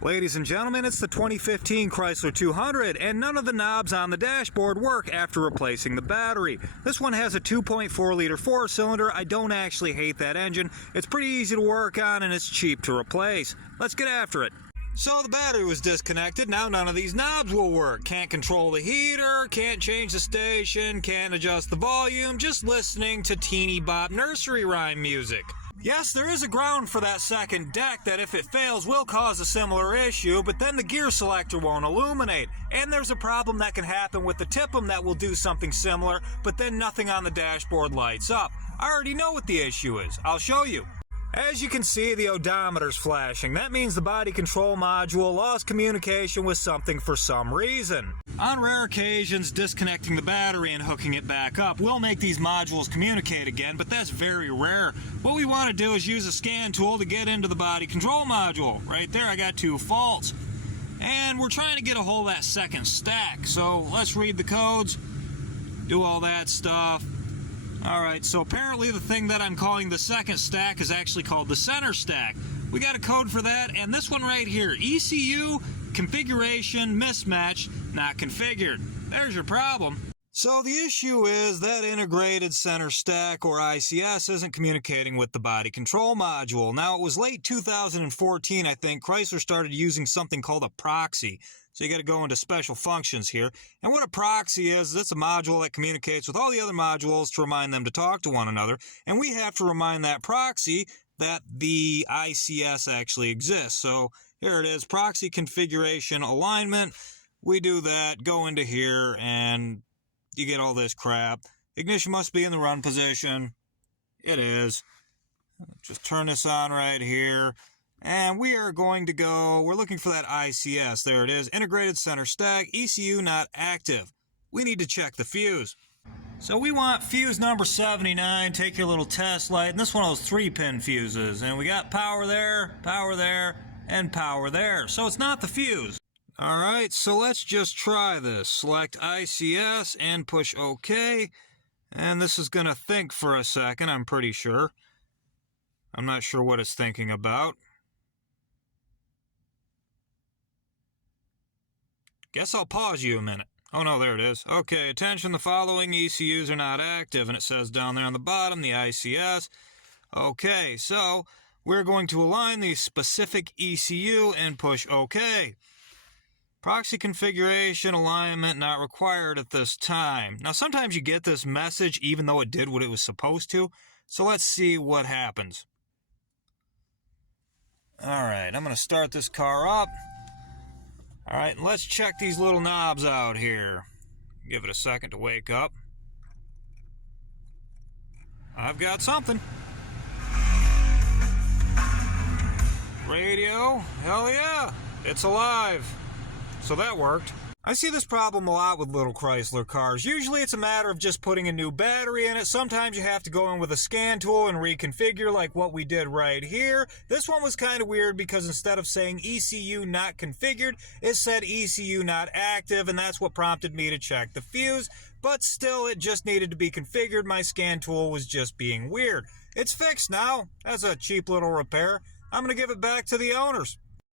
Ladies and gentlemen, it's the 2015 Chrysler 200, and none of the knobs on the dashboard work after replacing the battery. This one has a 2.4-liter four-cylinder. I don't actually hate that engine. It's pretty easy to work on, and it's cheap to replace. Let's get after it. So the battery was disconnected. Now none of these knobs will work. Can't control the heater, can't change the station, can't adjust the volume, just listening to teeny bop nursery rhyme music. Yes, there is a ground for that second deck that if it fails will cause a similar issue, but then the gear selector won't illuminate. And there's a problem that can happen with the TIP'em that will do something similar, but then nothing on the dashboard lights up. I already know what the issue is. I'll show you. As you can see, the odometer's flashing. That means the body control module lost communication with something for some reason. On rare occasions, disconnecting the battery and hooking it back up will make these modules communicate again, but that's very rare. What we want to do is use a scan tool to get into the body control module. Right there, I got two faults. And we're trying to get a hold of that second stack. So let's read the codes, do all that stuff. Alright, so apparently the thing that I'm calling the second stack is actually called the center stack. We got a code for that, and this one right here, ECU configuration mismatch not configured. There's your problem. So the issue is that integrated center stack, or ICS, isn't communicating with the body control module. Now, it was late 2014, I think, Chrysler started using something called a proxy. So you got to go into special functions here. And what a proxy is, it's a module that communicates with all the other modules to remind them to talk to one another. And we have to remind that proxy that the ICS actually exists. So here it is, proxy configuration alignment. We do that, go into here, and you get all this crap. Ignition must be in the run position. It is. Just turn this on right here. And we are going to go, we're looking for that ICS. There it is, integrated center stack, ECU not active. We need to check the fuse. So we want fuse number 79, take your little test light, and this one has 3-pin fuses. And we got power there, and power there. So it's not the fuse. Alright, so let's just try this. Select ICS and push OK. And this is going to think for a second, I'm pretty sure. I'm not sure what it's thinking about. Guess I'll pause you a minute. Oh no, there it is. Okay, attention, the following ECUs are not active, and it says down there on the bottom, the ICS. Okay, so we're going to align the specific ECU and push OK. Proxy configuration alignment not required at this time. Now sometimes you get this message even though it did what it was supposed to. So let's see what happens. Alright, I'm going to start this car up. Alright, let's check these little knobs out here. Give it a second to wake up. I've got something. Radio, hell yeah, it's alive. So that worked. I see this problem a lot with little Chrysler cars. Usually it's a matter of just putting a new battery in it. Sometimes you have to go in with a scan tool and reconfigure like what we did right here. This one was kind of weird because instead of saying ECU not configured, it said ECU not active, and that's what prompted me to check the fuse. But still, it just needed to be configured. My scan tool was just being weird. It's fixed now. That's a cheap little repair. I'm going to give it back to the owners.